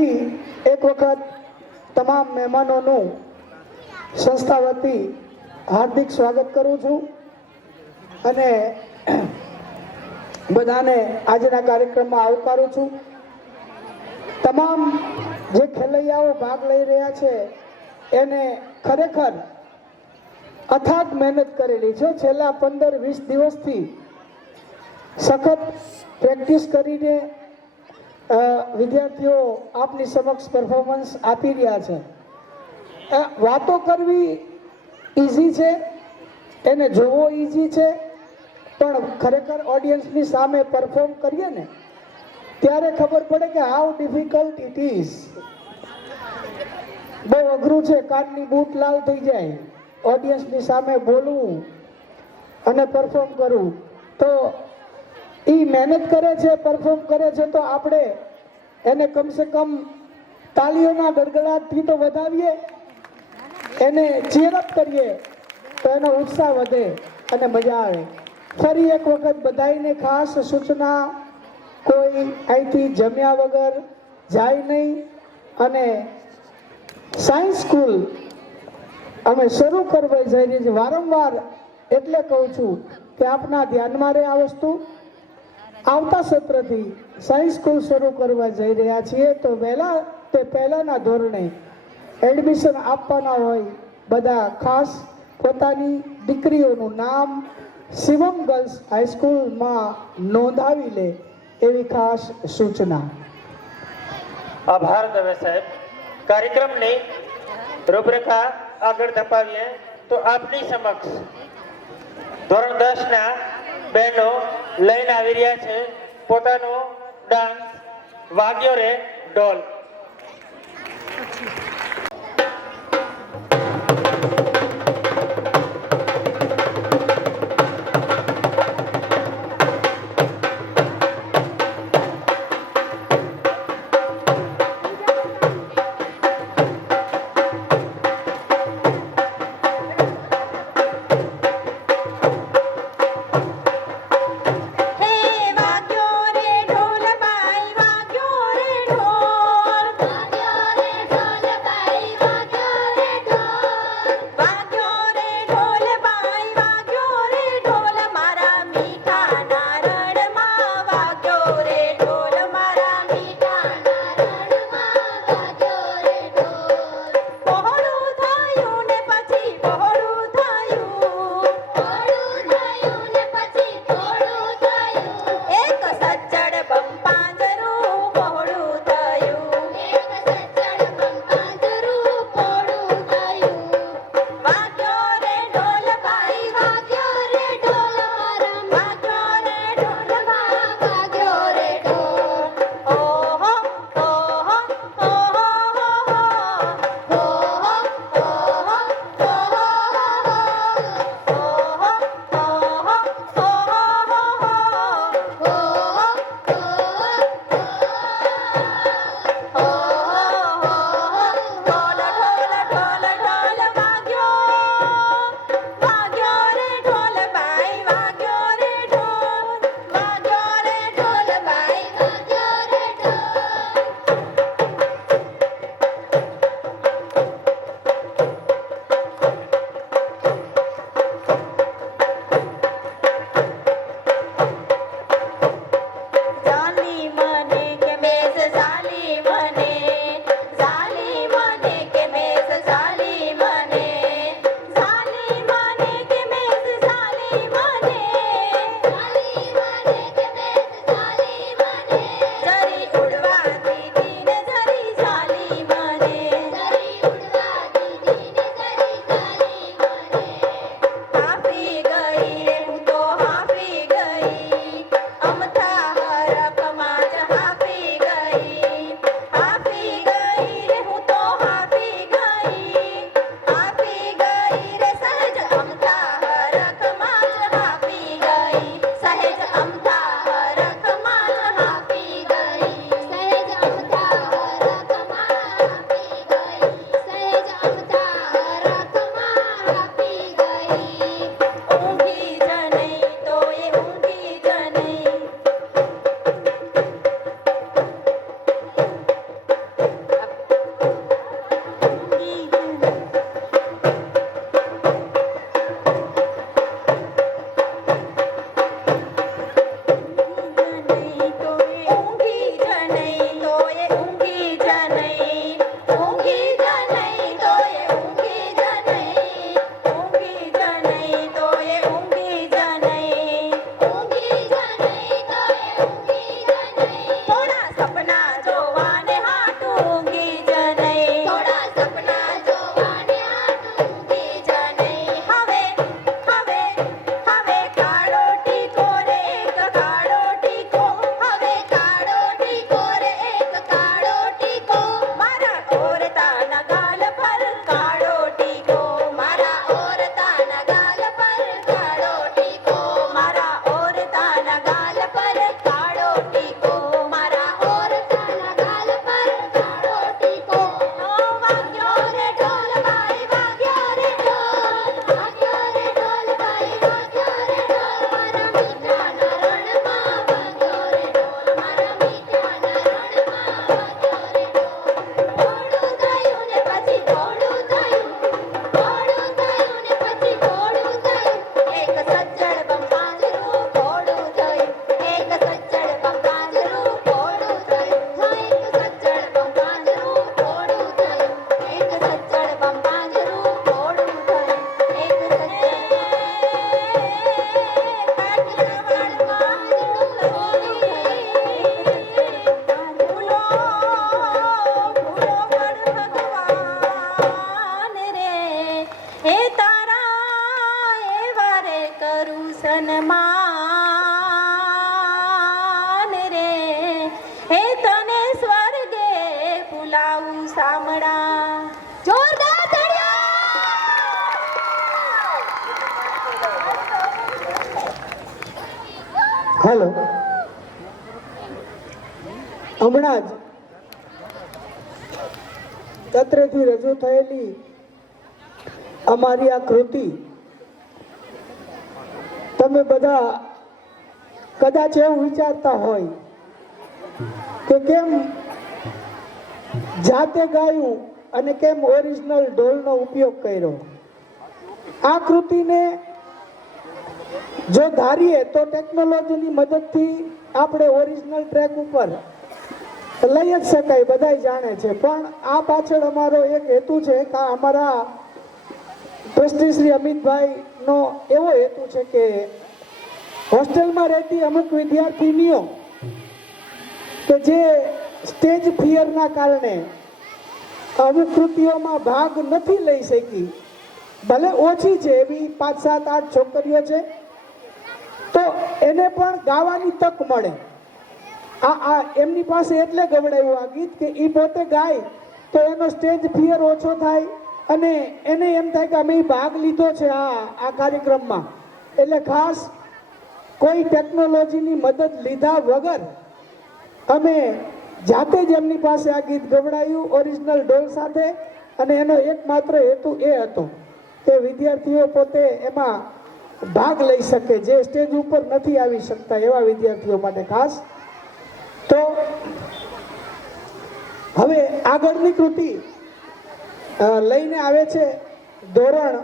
ફરી એક વખત તમામ મહેમાનોનું સંસ્થા વતી હાર્દિક સ્વાગત કરું છું અને બધાને આજના કાર્યક્રમમાં આવકારું છું. તમામ જે ખેલૈયાઓ ભાગ લઈ રહ્યા છે એને ખરેખર અથાગ મહેનત કરેલી છે. છેલ્લા 15-20 દિવસથી સખત પ્રેક્ટિસ કરીને વિદ્યાર્થીઓ આપની સમક્ષ પરફોર્મન્સ આપી રહ્યા છે. વાતો કરવી ઈઝી છે, એને જોવો ઈઝી છે, પણ ખરેખર ઓડિયન્સની સામે પરફોર્મ કરીએ ને ત્યારે ખબર પડે કે હાઉ ડિફિકલ્ટ ઇટ ઇઝ. બહુ અઘરું છે. કાનની બૂટ લાલ થઈ જાય ઓડિયન્સની સામે બોલવું અને પરફોર્મ કરવું. તો એ મહેનત કરે છે, પરફોર્મ કરે છે, તો આપણે એને કમસે કમ તાળીઓના ગડગડાટથી તો વધાવીએ, એને ચીરઅપ કરીએ તો એનો ઉત્સાહ વધે અને મજા આવે. ફરી એક વખત બધાને ખાસ સૂચના, કોઈ અહીંથી જમ્યા વગર જાય નહીં. અને સાયન્સ સ્કૂલ અમે શરૂ કરવા જઈ રહી છીએ. વારંવાર એટલે કહું છું કે આપના ધ્યાનમાં રહે આ વસ્તુ. આવતા સત્રથી સાયન્સ સ્કૂલ શરૂ કરવા જઈ રહ્યા છીએ, તો પહેલાના ધોરણે એડમિશન આપવાના હોય બધા ખાસ પોતાની દીકરીઓનું નામ શિવમ ગર્લ્સ હાઈસ્કૂલમાં નોંધાવી લે એવી ખાસ સૂચના. આભાર દવે સાહેબ. કાર્યક્રમની રૂપરેખા આગળ ધપાવીએ તો આપની સમક્ષ ધોરણ 10 ના બહેનો લઈને આવી રહ્યા છે પોતાનો ડાન્સ વાગ્યો રે ઢોલ. હે વાગ્યો રે ઢોલ ભાઈ વાગ્યો રે ઢોલ. લાવું સામડા. જોરદાર તાળીઓ. હાલો, હમણાં જ તત્રેથી રજૂ થયેલી અમારી આ કૃતિ તમે બધા કદાચ એવું વિચારતા હોય કે કેમ જાતે ગાયું અને કેમ ઓરિજિનલ ઢોલનો ઉપયોગ કર્યો. આ કૃતિને જો ધારીએ તો ટેકનોલોજીની મદદથી આપણે ઓરિજિનલ ટ્રેક ઉપર લઈ જ શકાય, બધા જાણે છે. પણ આ પાછળ અમારો એક હેતુ છે કે અમારા ટ્રસ્ટી શ્રી અમિતભાઈનો એવો હેતુ છે કે હોસ્ટેલમાં રહેતી અમુક વિદ્યાર્થીનીઓ કે જે સ્ટેજ ફિયરના કારણે અમુક કૃતિઓમાં ભાગ નથી લઈ શકી, ભલે ઓછી છે, એવી 5, 7, 8 છોકરીઓ છે, તો એને પણ ગાવાની તક મળે. આ એમની પાસે એટલે ગવડાવ્યું આ ગીત કે એ પોતે ગાય તો એનો સ્ટેજ ફિયર ઓછો થાય અને એને એમ થાય કે અમે ભાગ લીધો છે આ કાર્યક્રમમાં. એટલે ખાસ કોઈ ટેકનોલોજીની મદદ લીધા વગર અમે જાતે જ એમની પાસે આ ગીત ગવડાવ્યું ઓરિજિનલ ઢોલ સાથે. અને એનો એકમાત્ર હેતુ એ હતો કે વિદ્યાર્થીઓ પોતે એમાં ભાગ લઈ શકે, જે સ્ટેજ ઉપર નથી આવી શકતા એવા વિદ્યાર્થીઓ માટે ખાસ. તો હવે આગળની કૃતિ લઈને આવે છે ધોરણ